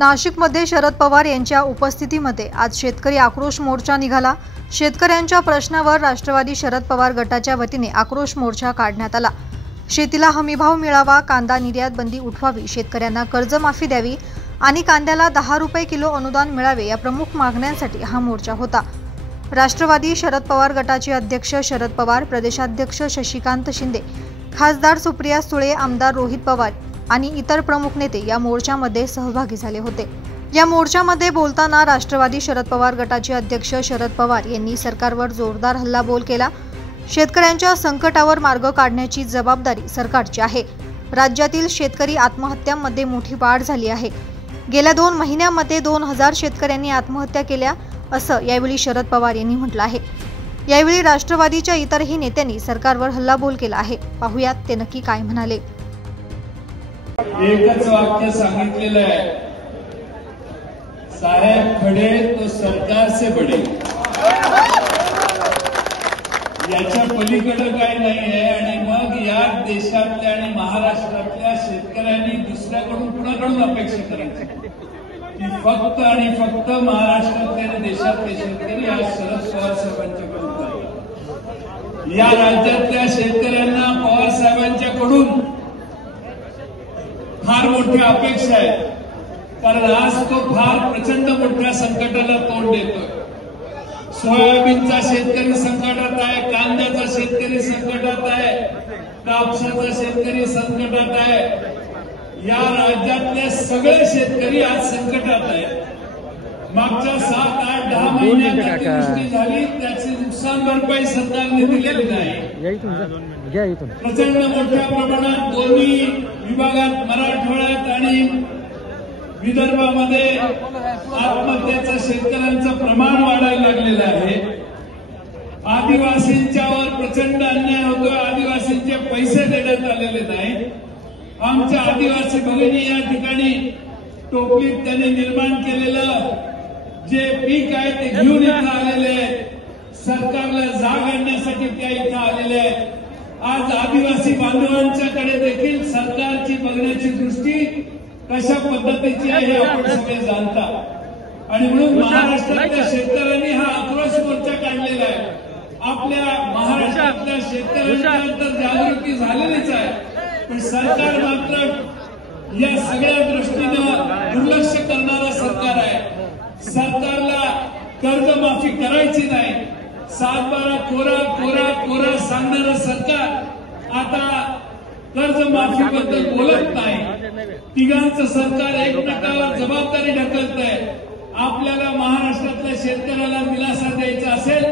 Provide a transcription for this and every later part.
नाशिकमध्ये शरद पवार यांच्या उपस्थितीमध्ये आज शेतकरी आक्रोश मोर्चा निघाला। शेतकऱ्यांच्या प्रश्नावर राष्ट्रवादी शरद पवार गटाच्या वतीने आक्रोश मोर्चा काढण्यात आला। शेतीला हमीभाव मिळावा, कांदा निर्यात बंदी उठवावी, शेतकऱ्यांना कर्जमाफी द्यावी आणि कांद्याला 10 रुपये किलो अनुदान मिळावे या प्रमुख मागण्यांसाठी हा मोर्चा होता। राष्ट्रवादी शरद पवार गटाचे अध्यक्ष शरद पवार, प्रदेशाध्यक्ष शशिकांत शिंदे, खासदार सुप्रिया सुळे, आमदार रोहित पवार आणि इतर प्रमुख नेते या मोर्चामध्ये सहभागी झाले होते। या मोर्चामध्ये बोलताना राष्ट्रवादी शरद पवार गटाचे अध्यक्ष शरद पवार यांनी सरकारवर जोरदार हल्लाबोल केला। शेतकऱ्यांच्या संकटावर मार्ग काढण्याची जबाबदारी सरकारची आहे। राज्यातील शेतकरी आत्महत्यांमध्ये मोठी वाढ झाली आहे। गेल्या 2 महिन्यांमध्ये 2000 शेतकऱ्यांनी आत्महत्या केल्या असं यावेळी शरद पवार यांनी म्हटलं आहे। यावेळी राष्ट्रवादीच्या इतरही नेत्यांनी सरकारवर हल्लाबोल केला आहे। पाहुयात ते नक्की काय म्हणाले। एकच वाक्य सांगितलेलं आहे, साहेब खडे तो सरकार से बडे। याच्या पलीकडे काय नाही आहे। आणि मग या देशातल्या आणि महाराष्ट्रातल्या शेतकऱ्यांनी दुसऱ्याकडून कुणाकडून अपेक्षा करायची की फक्त आणि फक्त महाराष्ट्रातले आणि देशातले शेतकरी आज शरद पवार साहेबांच्याकडून जाईल। या राज्यातल्या शेतकऱ्यांना पवार साहेबांच्याकडून फार मोठी अपेक्षा आहे, कारण आज तो फार प्रचंड मोठ्या संकटाला तोंड देतोय। सोयाबीनचा शेतकरी संकटात आहे, कांद्याचा शेतकरी संकटात आहे, कापसाचा शेतकरी संकटात आहे। या राज्यातले सगळे शेतकरी आज संकटात आहेत। मागच्या 7, 8, 10 महिन्यात अतिवृष्टी झाली, त्याची नुकसान भरपाई सरकारने दिलेली नाही। प्रचंड मोठ्या प्रमाणात दोन्ही विभागात, मराठवाड्यात आणि विदर्भामध्ये आत्महत्येचं शेतकऱ्यांचं प्रमाण वाढायला लागलेलं आहे। आदिवासींच्यावर प्रचंड अन्याय होतोय, आदिवासींचे पैसे देण्यात आलेले नाही। आमच्या आदिवासी भगिनी या ठिकाणी टोपलीत त्यांनी निर्माण केलेलं जे पीक आहे ते घेऊन इथं आलेले आहेत। सरकारला जाग आणण्यासाठी त्या इथं आलेले आहेत। आज आदिवासी बांधवांच्याकडे देखील सरकारची बघण्याची दृष्टी कशा पद्धतीची आहे हे आपण सगळे जाणता। आणि म्हणून महाराष्ट्रातल्या शेतकऱ्यांनी हा आक्रोश मोर्चा काढलेला आहे। आपल्या महाराष्ट्रातल्या शेतकऱ्यांच्या तर जागृती झालेलीच आहे, पण सरकार मात्र या सगळ्या दृष्टीनं दुर्लक्ष करणारं सरकार आहे। सरकारला कर्जमाफी करायची नाही। 7/12 कोरा कोरा कोरा सांगणारं सरकार आता कर्जमाफीबद्दल बोलत नाही। तिघांचं सरकार एकमेकावर जबाबदारी ढकलत आहे। आपल्याला महाराष्ट्रातल्या शेतकऱ्याला दिलासा द्यायचा असेल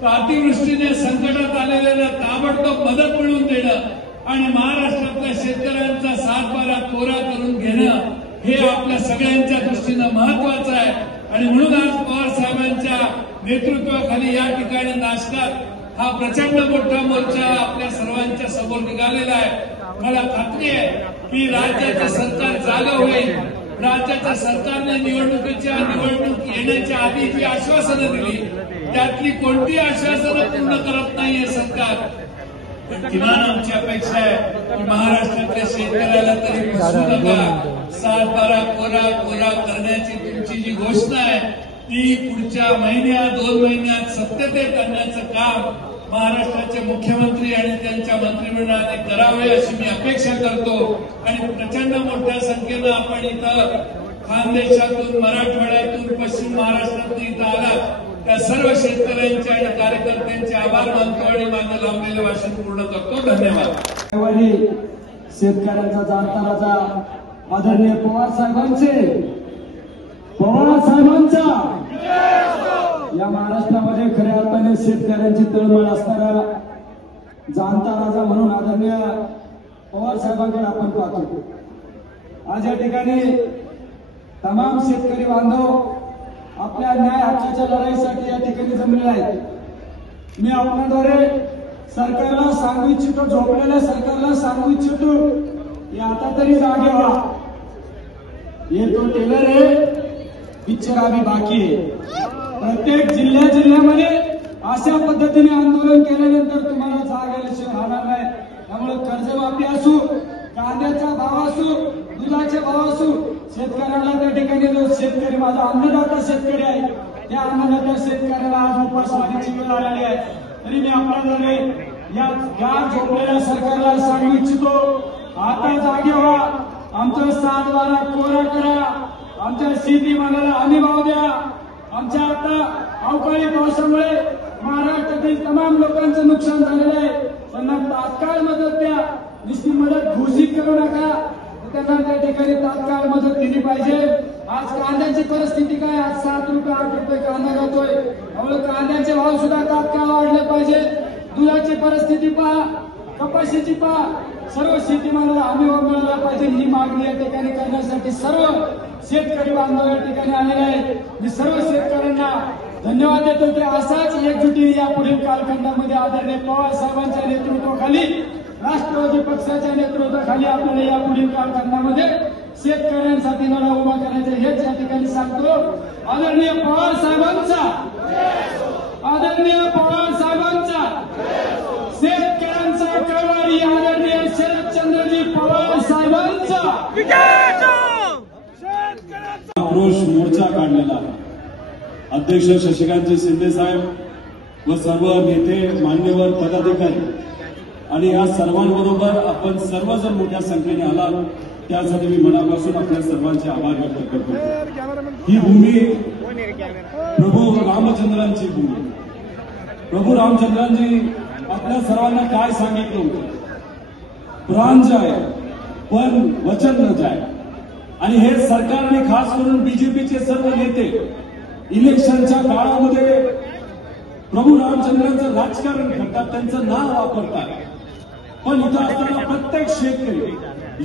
तर अतिवृष्टीने संकटात आलेल्याला ताबडतोब मदत मिळवून देणं आणि महाराष्ट्रातल्या शेतकऱ्यांचा 7/12 कोरा करून घेणं हे आपल्या सगळ्यांच्या दृष्टीनं महत्वाचं आहे। आणि म्हणून आज पवार साहेबांच्या नेतृत्वाखाली या ठिकाणी नाशिकात हा प्रचंड मोठा मोर्चा आपल्या सर्वांच्या समोर निघालेला आहे। मला खात्री आहे की राज्याचं सरकार जागा होईल। राज्याच्या सरकारने निवडणूक येण्याच्या आधी जी आश्वासनं दिली त्यातली कोणती आश्वासनं पूर्ण करत नाहीये सरकार। किमान आमची अपेक्षा आहे की महाराष्ट्रातल्या शेतकऱ्याला तरी फसवू नका। 7/12 कोरा कोरा करण्याची तुमची जी घोषणा आहे ती पुढच्या महिन्यात 2 महिन्यात सत्यतेत आणण्याचं काम महाराष्ट्राचे मुख्यमंत्री आणि त्यांच्या मंत्रिमंडळाने करावे अशी मी अपेक्षा करतो। आणि प्रचंड मोठ्या संख्येनं आपण इथं खानदेशातून, मराठवाड्यातून, पश्चिम महाराष्ट्रातून इथं आला त्या सर्व शेतकऱ्यांचे आणि कार्यकर्त्यांचे आभार मानतो आणि माझं लावलेलं भाषण पूर्ण करतो। धन्यवाद। शेतकऱ्यांचा जाणता आदरणीय पवार साहेबांच्या या महाराष्ट्रामध्ये खऱ्या अर्थाने शेतकऱ्यांची तळमळ असणारा जाणता राजा म्हणून आदरणीय पवार साहेबांकडे आपण पाहतो। आज या ठिकाणी तमाम शेतकरी बांधव आपल्या न्याय हक्काच्या लढाईसाठी या ठिकाणी जमलेले आहेत। मी आपल्याद्वारे सरकारला सांगू इच्छितो, झोपलेल्या सरकारला सांगू इच्छितो की आता तरी जागे व्हा। ये तो टेलर आहे, पिक्चर अभी बाकी आहे। प्रत्येक जिल्ह्यामध्ये अशा पद्धतीने आंदोलन केल्यानंतर तुम्हाला जाग आल्याशिवाय राहणार नाही। त्यामुळे कर्जमाफी असो, कांद्याचा भाव असो, दुधाचे भाव असू, शेतकऱ्याला त्या ठिकाणी जो शेतकरी माझा अन्नदाता शेतकरी आहे, त्या अन्नदाता शेतकऱ्याला आज उपासमारीची वेळ आलेली आहे. तरी मी आपल्याद्वारे या झोपलेल्या सरकारला सांगू इच्छितो, आता जागे व्हा, आमचं 7-12 कोरा करा, आमच्या शेतीमालाला हमी भाव द्या. आमच्या आता अवकाळी पावसामुळे महाराष्ट्रातील तमाम लोकांचं नुकसान झालेलं आहे, त्यांना तात्काळ मदत द्या. नुसती मदत घोषित करू नका, त्यांना त्या ठिकाणी तात्काळ मदत दिली पाहिजे. आज कांद्याची परिस्थिती काय, आज 7 रुपये 8 रुपये कांदा जातोय, त्यामुळे कांद्याचे भाव सुद्धा तात्काळ वाढले पाहिजे. दुधाची परिस्थिती पहा, कपाशीची पहा, सर्व शेतीमालाला हमी भाव मिळाला पाहिजे. ही मागणी या ठिकाणी करण्यासाठी सर्व शेतकरी बांधव या ठिकाणी आलेले आहेत. मी सर्व शेतकऱ्यांना धन्यवाद देतो की असाच एकजुटीने या पुढील कालखंडामध्ये आदरणीय पवार साहेबांच्या नेतृत्वाखाली, राष्ट्रवादी पक्षाच्या नेतृत्वाखाली आपल्याला या पुढील कालखंडामध्ये शेतकऱ्यांसाठी लढा उभा करायचा हेच या ठिकाणी सांगतो. आदरणीय पवार साहेबांचा, आदरणीय पवार साहेबांचा, शेतकऱ्यांचा कळवळी आदरणीय शरदचंद्रजी पवार साहेबांचा आक्रोश मोर्चा काढलेला अध्यक्ष शशिकांत शिंदे साहेब व सर्व नेते, मान्यवर, पदाधिकारी आणि या सर्वांबरोबर आपण सर्वजण मोठ्या संख्येने आलात, त्यासाठी मी मनापासून आपल्या सर्वांचे आभार व्यक्त करतो. ही भूमी प्रभू रामचंद्रांची भूमी. प्रभू रामचंद्रांनी आपल्या सर्वांना काय सांगितलं होतं, प्राण जाय पण वचन न जाय. आणि हे सरकारने खास करून बीजेपीचे सर्व नेते इलेक्शनच्या काळामध्ये प्रभू रामचंद्रांचं राजकारण करतात, त्यांचं नाव वापरतात. पण इथं असताना प्रत्येक शेतकरी,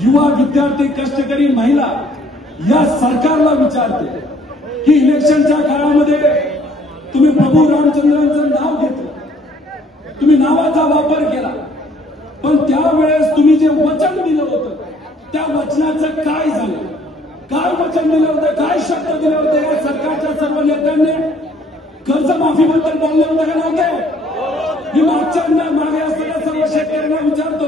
युवा, विद्यार्थी, कष्टकरी, महिला या सरकारला विचारते की इलेक्शनच्या काळामध्ये तुम्ही प्रभू रामचंद्रांचं नाव घेतलं, तुम्ही नावाचा वापर केला, पण त्यावेळेस तुम्ही जे वचन दिलं होतं त्या वचनाचं काय झालं, काय वचन दिलं होतं, काय शब्द दिले होते. या सरकारच्या सर्व नेत्यांनी कर्जमाफीबद्दल बोलले होते का नव्हते? मी मागच्या मागे असलेल्या सर्व शेतकऱ्यांना विचारतो,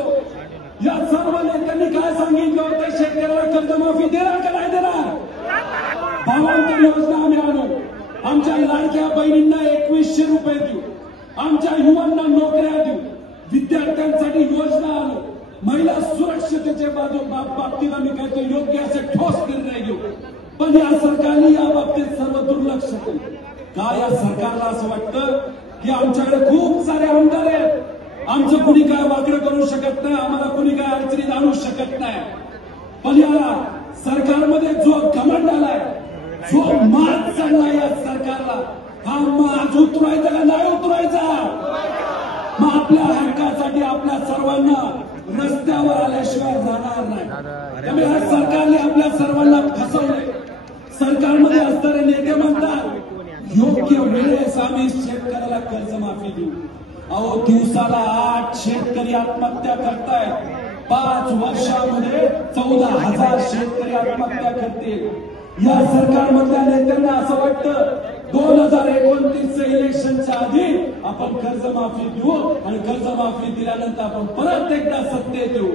या सर्व नेत्यांनी काय सांगितलं होतं, शेतकऱ्याला कर्जमाफी देणार का नाही देणार? भावांतर योजना आम्ही आणू, आमच्या लाडक्या बहिणींना 2100 रुपये देऊ, आमच्या युवांना नोकऱ्या देऊ, विद्यार्थ्यांसाठी योजना आणू, महिला सुरक्षिततेच्या बाबतीत आम्ही कहतो योग्य असे ठोस निर्णय घेऊ. पण या सरकारने या बाबतीत सर्व दुर्लक्ष केलं. का या सरकारला असं वाटतं की आमच्याकडे खूप सारे आमदार आहेत, आमचं कुणी काय वाकडं करू शकत नाही, आम्हाला कुणी काय अडचणीत आणू शकत नाही. पण या सरकारमध्ये जो घमंड आलाय, जो मान चढलाय या सरकारला, हा आज उतरायचा का नाही उतरायचा? मग आपल्या हक्कासाठी आपल्या सर्वांना रस्त्यावर आल्याशिवाय जाणार नाही. त्यामुळे या सरकारने आपल्या सर्वांना फसवलंय. सरकारमध्ये असणारे नेते म्हणतात योग्य वेळेस आम्ही शेतकऱ्याला कर्जमाफी देऊ. अहो, दिवसाला 8 शेतकरी आत्महत्या करतायत. 5 वर्षामध्ये 14,000 शेतकरी आत्महत्या करतील. या सरकारमधल्या नेत्यांना असं वाटतं 2029 इलेक्शनच्या आधी आपण कर्जमाफी देऊ आणि कर्जमाफी दिल्यानंतर आपण परत एकदा सत्तेत येऊ.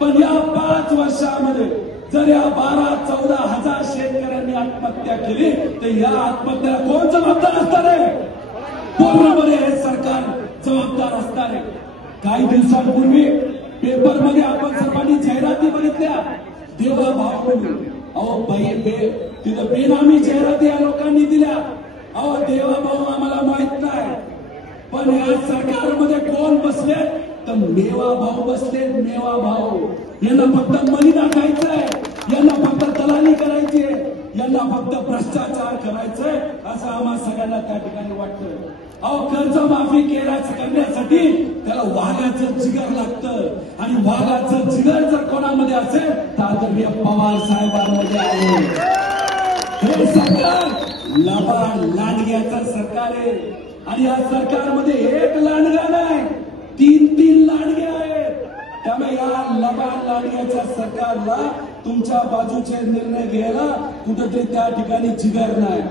पण या 5 वर्षामध्ये जर या 12-14,000 शेतकऱ्यांनी आत्महत्या केली तर या आत्महत्येला कोण जबाबदार असणार आहे? पूर्णपणे हे सरकार जबाबदार असणार आहे. काही दिवसांपूर्वी पेपरमध्ये आपण सर्वांनी जाहिराती बघितल्या, देवा भाव म्हणून. अहो तिथं बेनामी जाहिराती या लोकांनी दिल्या. अहो, देवा भाऊ आम्हाला माहित नाही, पण या सरकारमध्ये कोण बसले तर मेवा भाऊ बसले. मेवा भाऊ यांना फक्त मनी टाकायचंय, यांना फक्त दलाली करायची, यांना फक्त भ्रष्टाचार करायचंय असं आम्हा सगळ्यांना त्या ठिकाणी वाटतं. अहो, कर्जमाफी करण्यासाठी त्याला वाघाचं जिगर लागतं आणि वाघाचं जिगर जर कोणामध्ये असेल तर आदरणीय पवार साहेबांमध्ये आहे. हे सरकार लबाड लांडग्याचं सरकार आहे आणि या सरकारमध्ये एक लांडगा नाही, 3 लांडगे आहेत. त्यामुळे या लबाड लांडग्याच्या सरकारला तुमच्या बाजूचे निर्णय घ्यायला कुठेतरी त्या ठिकाणी जिगर नाही.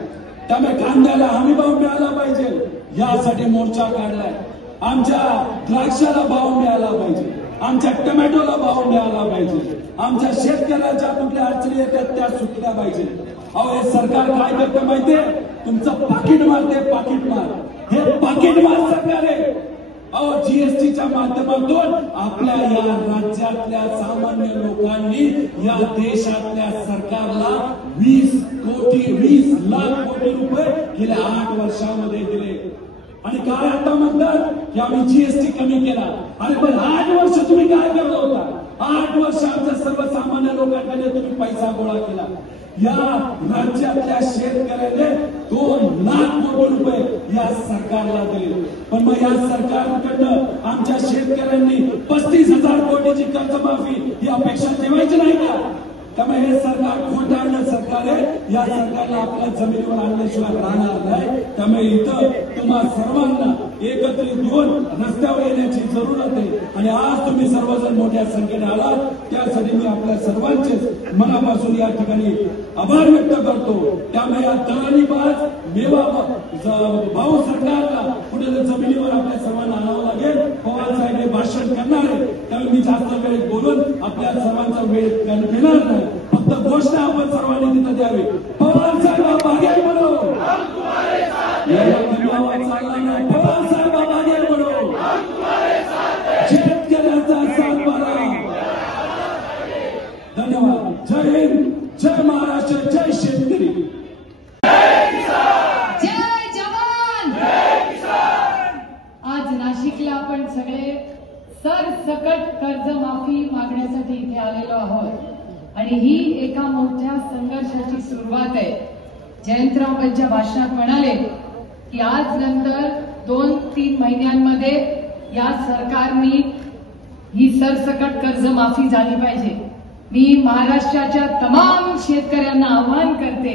त्यामुळे कांद्याला हमीभाव मिळाला पाहिजे यासाठी मोर्चा काढलाय. आमच्या द्राक्षाला भाव मिळाला पाहिजे, आमच्या टोमॅटोला भाव मिळाला पाहिजे, आमच्या शेतकऱ्याच्या कुठल्या अडचणी येतात त्या सुटल्या पाहिजे. अहो हे सरकार काय करतं माहितीये? तुमचं पाकिट मारते, पाकिट मार. हे पाकिट मार सरकार आहे. अहो जीएसटीच्या माध्यमातून आपल्या या राज्यातल्या सामान्य लोकांनी या देशातल्या सरकारला 20 लाख कोटी रुपये गेल्या 8 वर्षामध्ये दिले. आणि काय आता म्हणतात की आम्ही जीएसटी कमी केला. अरे पण 8 वर्ष तुम्ही काय करत होता? 8 वर्ष आमच्या सर्वसामान्य लोकांकडे तुम्ही पैसा गोळा केला. या राज्यातल्या शेतकऱ्याने 2 लाख कोटी रुपये या सरकारला दिले. पण मग या सरकारकडनं आमच्या शेतकऱ्यांनी 35,000 कोटीची कर्जमाफी ही अपेक्षा ठेवायची नाही का? त्यामुळे हे सरकार खोटारडं सरकार आहे. या सरकारला आपल्या जमिनीवर आणल्याशिवाय राहणार नाही. त्यामुळे इथं तुम्हा सर्वांना एकत्रित घेऊन रस्त्यावर येण्याची जरूरत आहे. आणि आज तुम्ही सर्वजण मोठ्या संख्येने आलात त्यासाठी मी आपल्या सर्वांचे मनापासून या ठिकाणी आभार व्यक्त करतो. त्यामुळे या तळानीबाज मेवा भाऊ सरकारला पुढे जमिनीवर आपल्या सर्वांना आणावं लागेल. पवार साहेब हे भाषण करणार आहे. त्यामुळे मी जास्त वेळ बोलून आपल्या सर्वांचा वेळ घेणार नाही. फक्त घोषणा आपण सर्वांनी तिथं द्यावी. पवार साहेब आगे बढ़ो, पवार साहेब आगे बढ़ो, शेतकऱ्याचा सातबारा. धन्यवाद. जय हिंद, जय महाराष्ट्र, जय शेतकरी. जय जवान. आज नाशिकला आपण सगळे सरसकट कर्जमाफी मागण्यासाठी इथे आलेलो आहोत. आणि ही एका मोठ्या संघर्षाची सुरुवात आहे. जयंतराव त्यांच्या भाषणात म्हणाले की आज नंतर 2-3 महिन्यांमध्ये या सरकारनी ही सरसकट कर्जमाफी झाली पाहिजे. मी महाराष्ट्राच्या तमाम शेतकऱ्यांना आवाहन करते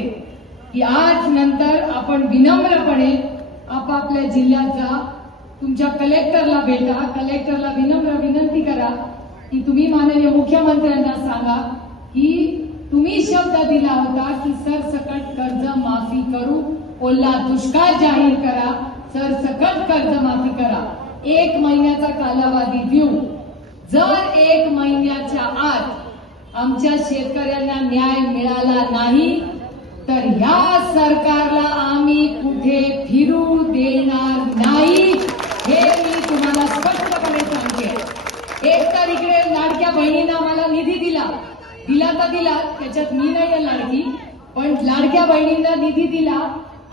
की आज नंतर आपण विनम्रपणे आपापल्या जिल्ह्यात जा, तुमच्या कलेक्टरला भेटा, कलेक्टरला विनम्र विनंती करा की तुम्ही माननीय मुख्यमंत्र्यांना सांगा की तुम्ही शब्द दिला होता की सरसकट कर्ज माफी करू, ओला दुष्काळ जाहीर करा, सरसकट कर्ज माफी करा. 1 महिन्याचा कालावधी देऊ. जर 1 महिन्याच्या आत आमच्या शेतकऱ्यांना न्याय मिळाला नाही तर ह्या सरकारला आम्ही कुठे फिरू देणार नाही, हे मी तुम्हाला स्पष्टपणे सांगते. एक तर इकडे लाडक्या बहिणींना आम्हाला निधी दिला तर दिला, त्याच्यात मी नाही लाडकी, पण लाडक्या बहिणींना निधी दिला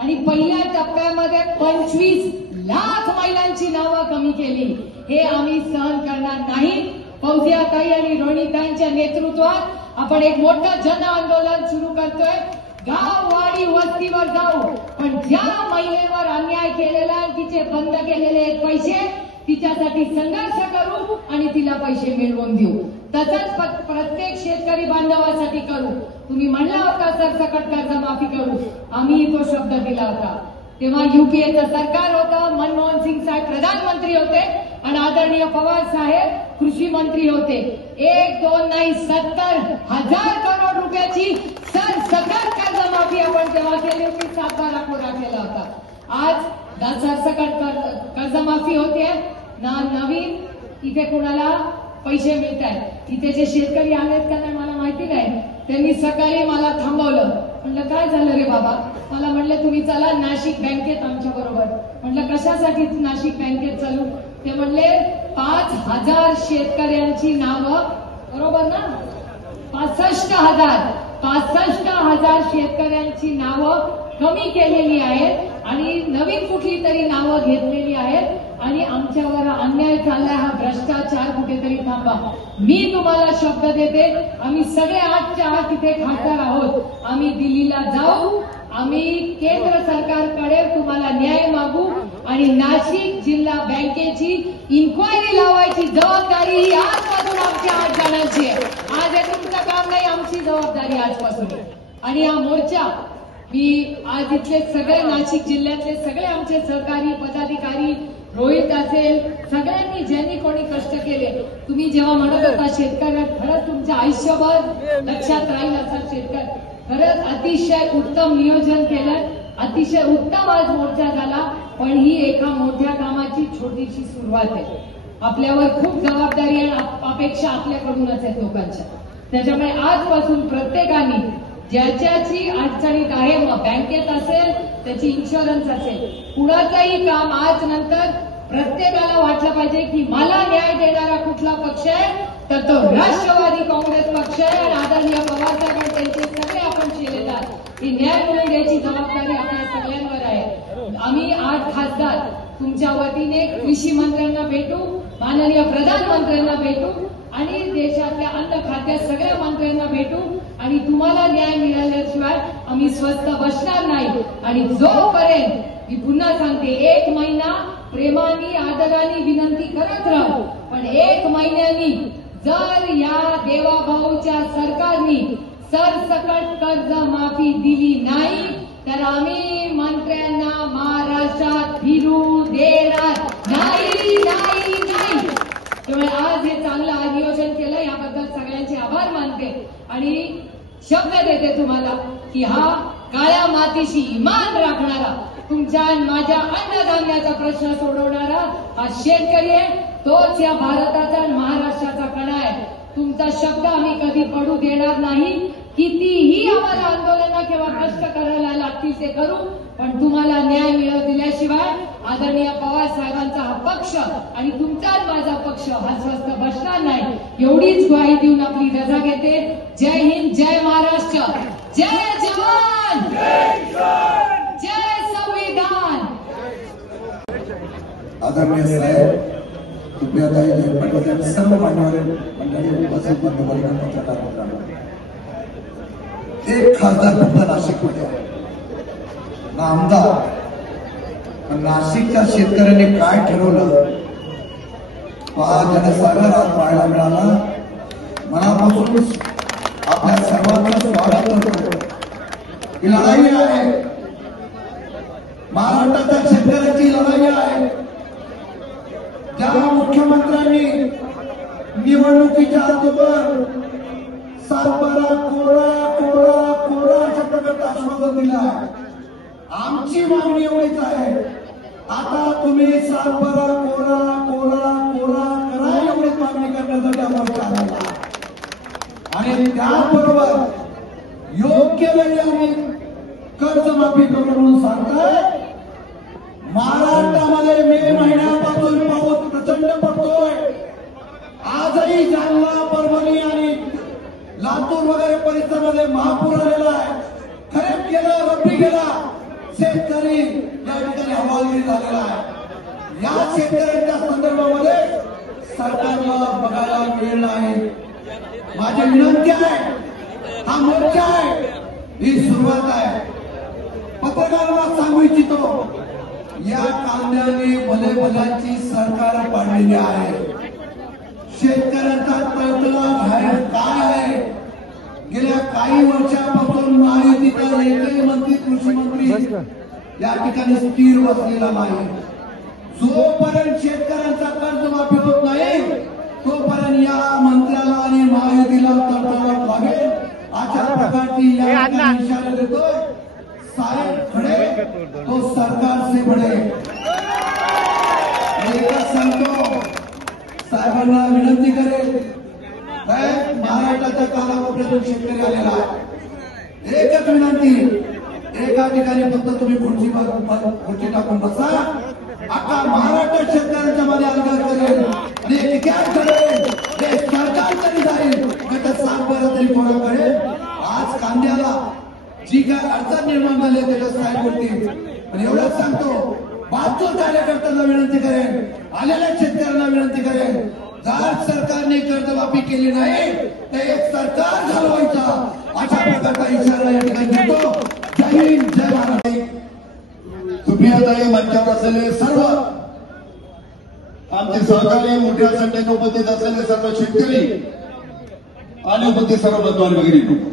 आणि पहिल्या टप्प्यामध्ये 25 लाख महिलांची नावं कमी केली. हे आम्ही सहन करणार नाही. फौजियाताई आणि रोहिणीताईंच्या नेतृत्वात आपण एक मोठं जन आंदोलन सुरू करतोय. गाव वाडी वस्तीवर जाऊ, पण ज्या महिलेवर अन्याय केलेला तिचे बंद केलेले पैसे तिच्यासाठी संघर्ष करू आणि तिला पैसे मिळवून देऊ. तसंच प्रत्येक शेतकरी बांधवासाठी करू. तुम्ही म्हणला होता सरसकट कर्जमाफी करू, आम्ही तो शब्द दिला होता. तेव्हा युपीएचं सरकार होतं, मनमोहन सिंग साहेब प्रधानमंत्री होते आणि आदरणीय पवार साहेब कृषी मंत्री होते. 1-2 नाही 70,000 करोड रुपयाची सरसकट कर्जमाफी आपण तेव्हा केली होती, 7-12 कोटा केला होता. आज सरसकट कर्जमाफी होते ना, नवीन इथे कुणाला पैसे मिळत आहेत. इथे जे शेतकरी आलेत का नाही मला माहिती नाही. त्यांनी सकाळी मला थांबवलं. म्हणलं काय झालं रे बाबा? मला म्हणलं तुम्ही चला नाशिक बँकेत आमच्या बरोबर. म्हणलं कशासाठी नाशिक बँकेत चालू? ते म्हणले 5,000 शेतकऱ्यांची नावं, बरोबर ना? 65,000 शेतकऱ्यांची नावं कमी केलेली आहेत आणि नवीन कुठली तरी नावं घेतलेली आहेत आणि आमच्यावर अन्याय चाललाय, हा भ्रष्टाचार कुठेतरी थांबा. मी तुम्हाला शब्द देते, आम्ही सगळे 8च्या 8 तिथे खासदार आहोत. आम्ही दिल्लीला जाऊ, आम्ही केंद्र सरकारकडे तुम्हाला न्याय मागू आणि नाशिक जिल्हा बँकेची इन्क्वायरी लावायची जबाबदारी ही आजपासून आमच्या 8 जणांची आहे. आज हे तुमचं काम नाही, आमची जबाबदारी आजपासून. आणि हा मोर्चा मी आज इथले सगळे नाशिक जिल्ह्यातले सगळे आमचे सहकारी पदाधिकारी, रोहित असेल, सगळ्यांनी ज्यांनी कोणी कष्ट केले. तुम्ही जेव्हा म्हणत होता शेतकऱ्यांना खरंच तुमच्या आयुष्यभर लक्षात राहील असं शेतकरी, खरंच अतिशय उत्तम नियोजन केलं, अतिशय उत्तम आज मोर्चा झाला. पण ही एका मोठ्या कामाची छोटीशी सुरुवात आहे. आपल्यावर खूप जबाबदारी आणि अपेक्षा आपल्याकडूनच आहेत लोकांच्या. त्याच्यामुळे आजपासून प्रत्येकाने ज्याच्याची अडचणीत आहे, मग बँकेत असेल, त्याची इन्शुरन्स असेल, कुणाचंही काम आज नंतर प्रत्येकाला वाटलं पाहिजे की मला न्याय देणारा कुठला पक्ष आहे, तर तो राष्ट्रवादी काँग्रेस पक्ष आहे. आणि आदरणीय पवारसाहेब त्यांचे सगळे आपण केलेला की न्याय मिळवून द्यायची जबाबदारी आपल्या सगळ्यांवर आहे. आम्ही 8 खासदार तुमच्या वतीने कृषी मंत्र्यांना भेटू, माननीय प्रधानमंत्र्यांना भेटू आणि देशातल्या अन्न खात्यात सगळ्या मंत्र्यांना भेटू आणि तुम्हाला न्याय मिळाल्याशिवाय आम्ही स्वस्थ बसणार नाही. आणि जोपर्यंत मी पुन्हा सांगते, 1 महिना प्रेमाने आदराने विनंती करत राहू, पण 1 महिन्यानी जर या देवाभाऊच्या सरकारने सरसकट कर्ज माफी दिली नाही तर आम्ही मंत्र्यांना महाराष्ट्रात फिरू देणार नाही. त्यामुळे आज हे चांगलं नियोजन केलं, याबद्दल सगळ्यांचे आभार मानते आणि शब्द देते तुम्हाला की हा काळ्या मातीशी इमान राखणारा, तुमच्या माझ्या अन्नधान्याचा प्रश्न सोडवणारा हा शेतकरी आहे. तोच या भारताचा आणि महाराष्ट्राचा कणा आहे. तुमचा शब्द आम्ही कधी पडू देणार नाही. कितीही आम्हाला आंदोलनं किंवा कष्ट करायला लागतील ते करू, पण तुम्हाला न्याय मिळवून दिल्याशिवाय आदरणीय पवार साहेबांचा हा पक्ष आणि तुमचा माझा पक्ष हा स्वस्थ बसणार नाही. एवढीच ग्वाही देऊन आपली रजा घेते. जय हिंद, जय महाराष्ट्र, जय जवान, जय संविधान. आदरणीय साहेब, सुप्रियाताई पटवर्धन, सर्व मान्यवर मंडळी, उपस्थित मान्यवरांच्या कार्यक्रमात एक खासदार फक्त नाशिकमध्ये आहे, ना आमदार. नाशिकच्या शेतकऱ्यांनी काय ठरवलं, हा जनसागर आज पाहायला मिळाला. मनापासून आपल्या सर्वांचं स्वागत करतो. ही लढाई आहे, महाराष्ट्राच्या शेतकऱ्यांची लढाई आहे. ज्या मुख्यमंत्र्यांनी निवडणुकीच्या अगोदर 7-12 कोरा कोरा कोरा अशा प्रकारचं आश्वासन दिलं आहे. आमची मागणी एवढीच आहे, आता तुम्ही 7-12 कोरा कोरा कोरा करा, एवढीच मागणी करण्यासाठी आपण आलेला. आणि त्याबरोबर योग्य वेळी आम्ही कर्जमाफी करू म्हणून सांगताय. महाराष्ट्रामध्ये मे महिन्यापासून पाऊस प्रचंड पडतोय. आजही जालना, परभणी आणि लातूर वगैरे परिसरामध्ये महापूर आलेला आहे. खरीप गेला, रब्बी गेला, शेतकरी या ठिकाणी हवालदिल झालेला आहे. या शेतकऱ्यांच्या संदर्भामध्ये सरकारला बघायला मिळेल नाही. माझी विनंती आहे, हा मोर्चा आहे, ही सुरुवात आहे. पत्रकारांना सांगू इच्छितो, या कांद्याने भले भल्याची सरकार पाडलेली आहे. शेतकऱ्यांचा तळतळा बाहेर काय आहे, गेल्या काही वर्षापासून महायुतीचा एकही मंत्री, कृषी मंत्री या ठिकाणी स्थिर बसलेला नाही. जोपर्यंत शेतकऱ्यांचा कर्जमाफी होत नाही तोपर्यंत या मंत्र्याला आणि महायुतीला तडतडाट लागेल. अशा प्रकारची या ठिकाणी इशारा देतोय. साहेब खडे तो सरकार से बडे. एकच सांगतो, साहेबांना विनंती करेल, महाराष्ट्राच्या कानाकोपऱ्यातून शेतकरी आलेला आहे. एकच विनंती, एका ठिकाणी फक्त तुम्ही खुर्ची टाकून बसा. आता महाराष्ट्र शेतकऱ्यांच्या मध्ये अलगार करेल आणि इतिहास करेल, हे सरकार तरी जाईल, नाही 7-12 तरी कोणा करेल. आज कांद्याला जी काय अडचण निर्माण झाली त्याच्यात काय बोलतील. आणि एवढंच सांगतो, बहात्तर कार्यकर्त्यांना विनंती करेन, आलेल्या शेतकऱ्यांना विनंती करेन, जर सरकारने कर्जमाफी केली नाही तर एक सरकार घालवायचा, अशा प्रकारचा इशारा या ठिकाणी देतो. जय हिंद, जय महाराष्ट्र. सुप्रियाताई, मंचावर असलेले सर्व आमचे सहकारी, मोठ्या संख्येने उपस्थित असलेले सर्व शेतकरी आणि उपस्थित सर्व बंधू भगिनी,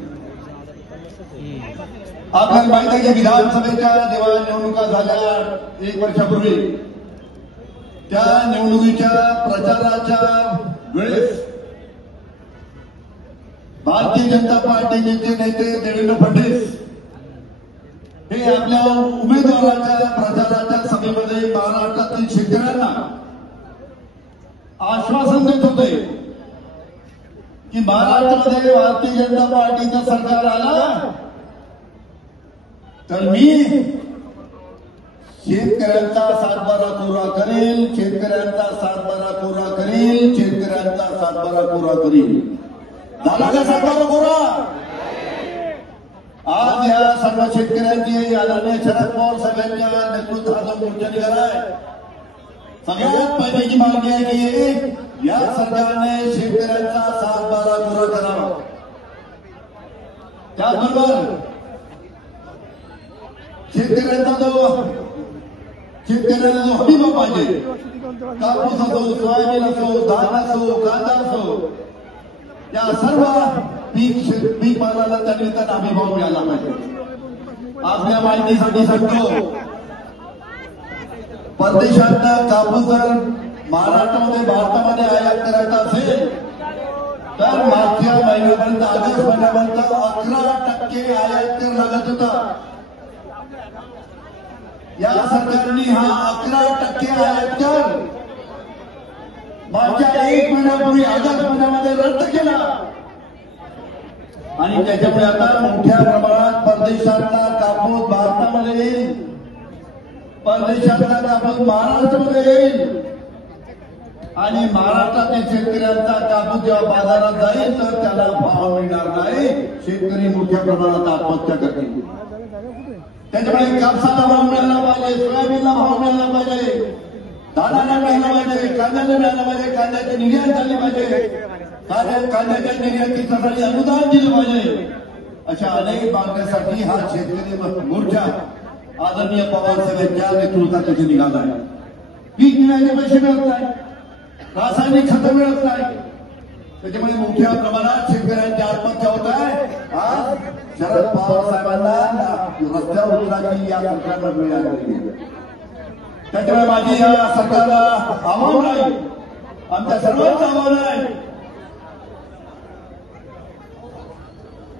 आपल्याला माहिती आहे की विधानसभेच्या जेव्हा निवडणुका झाल्या 1 वर्षापूर्वी, त्या निवडणुकीच्या प्रचाराच्या वेळेस भारतीय जनता पार्टीचे नेते देवेंद्र फडणवीस हे आपल्या उमेदवाराच्या प्रचाराच्या सभेमध्ये महाराष्ट्रातील शेतकऱ्यांना आश्वासन देत होते की महाराष्ट्रामध्ये भारतीय जनता पार्टीचं सरकार आलं तर मी शेतकऱ्यांचा सातबारा कोरा करेल, शेतकऱ्यांचा सातबारा कोरा करेल, शेतकऱ्यांचा सातबारा कोरा करेल. झाला का सातबारा कोरा? आज या सर्व शेतकऱ्यांची आदरणीय शरद पवार साहेबांच्या नेतृत्वाचा मोर्चा निघालाय. सगळ्यात पहिली मागणी आहे की या सरकारने शेतकऱ्यांचा सातबारा कोरा करावा. त्याचबरोबर शेतकऱ्यांना जो हमी भाव पाहिजे, कापूस असो, सोयाबीन असो, धान असो, कांदा असो, या सर्व पीक मालाला त्या निमित्तानं हमी भाव मिळाला पाहिजे. आपल्या माहितीसाठी सांगतो, परदेशातला कापूस जर महाराष्ट्रामध्ये भारतामध्ये आयात करायचा असेल तर मागच्या महिन्यापर्यंत ऑगस्ट महिन्यापर्यंत 11% आयात कर लागत होता. या सरकारने हा 11% आयात कर मागच्या 1 महिन्यापूर्वी ऑगस्ट महिन्यामध्ये रद्द केला आणि त्याच्यामुळे आता मोठ्या प्रमाणात परदेशातला कापूस भारतामध्ये येईल, परदेशातला कापूस महाराष्ट्रामध्ये येईल आणि महाराष्ट्रातील शेतकऱ्यांचा कापूस जेव्हा बाजारात जाईल तर त्याला भाव मिळणार नाही. शेतकरी मोठ्या प्रमाणात आत्महत्या करतील. त्याच्यामुळे कापसाला भाव मिळाला पाहिजे, सोयाबीनला भाव मिळाला पाहिजे, धानाला मिळाला पाहिजे, कांद्याला मिळाला पाहिजे, कांद्याची निर्यात झाली पाहिजे, कांद्याच्या निर्यातीसाठी अनुदान दिलं पाहिजे. अशा अनेक मागण्यासाठी हा शेतकरी मोर्चा आदरणीय पवार साहेबांच्या नेतृत्वात तिथे निघाला आहे. पीक विम्याचे पैसे मिळत नाही, रासायनिक खतं मिळत नाही, त्याच्यामुळे मोठ्या प्रमाणात शेतकऱ्यांची आत्महत्या होत आहे. आज शरद पवार साहेबांना रस्त्यावर उतरण्याची या सरकारला वेळ आलेली आहे. त्याच्यामुळे माझी या सरकारला आव्हान आहे, आमच्या सर्वांचं आव्हान आहे,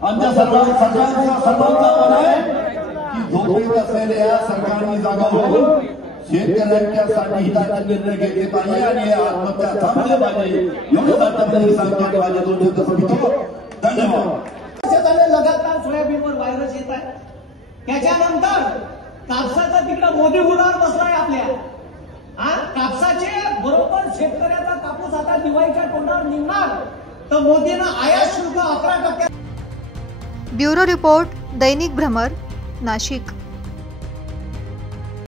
आमच्या सर्वांचं आव्हान आहे की झोपेत असलेल्या या सरकारने जागा होऊन शेतकऱ्यांच्यासाठी हिताचे निर्णय घेतले पाहिजे आणि आत्महत्या थांबल्या पाहिजे. एवढंच आतापर्यंत सांगतो. माझ्या 2 शब्द संपतो. धन्यवाद. लगातार सोयाबीनवर व्हायरस येत आहे. त्याच्यानंतर कापसाचा तिकडे मोदी गुलाल बसलाय आपल्या. कापसाचे बरोबर शेतकऱ्याचा कापूस आता दिवाळीच्या तोंडावर निघणार तर मोदीनं आयात शुल्क 11%. ब्युरो रिपोर्ट, दैनिक भ्रमर, नाशिक.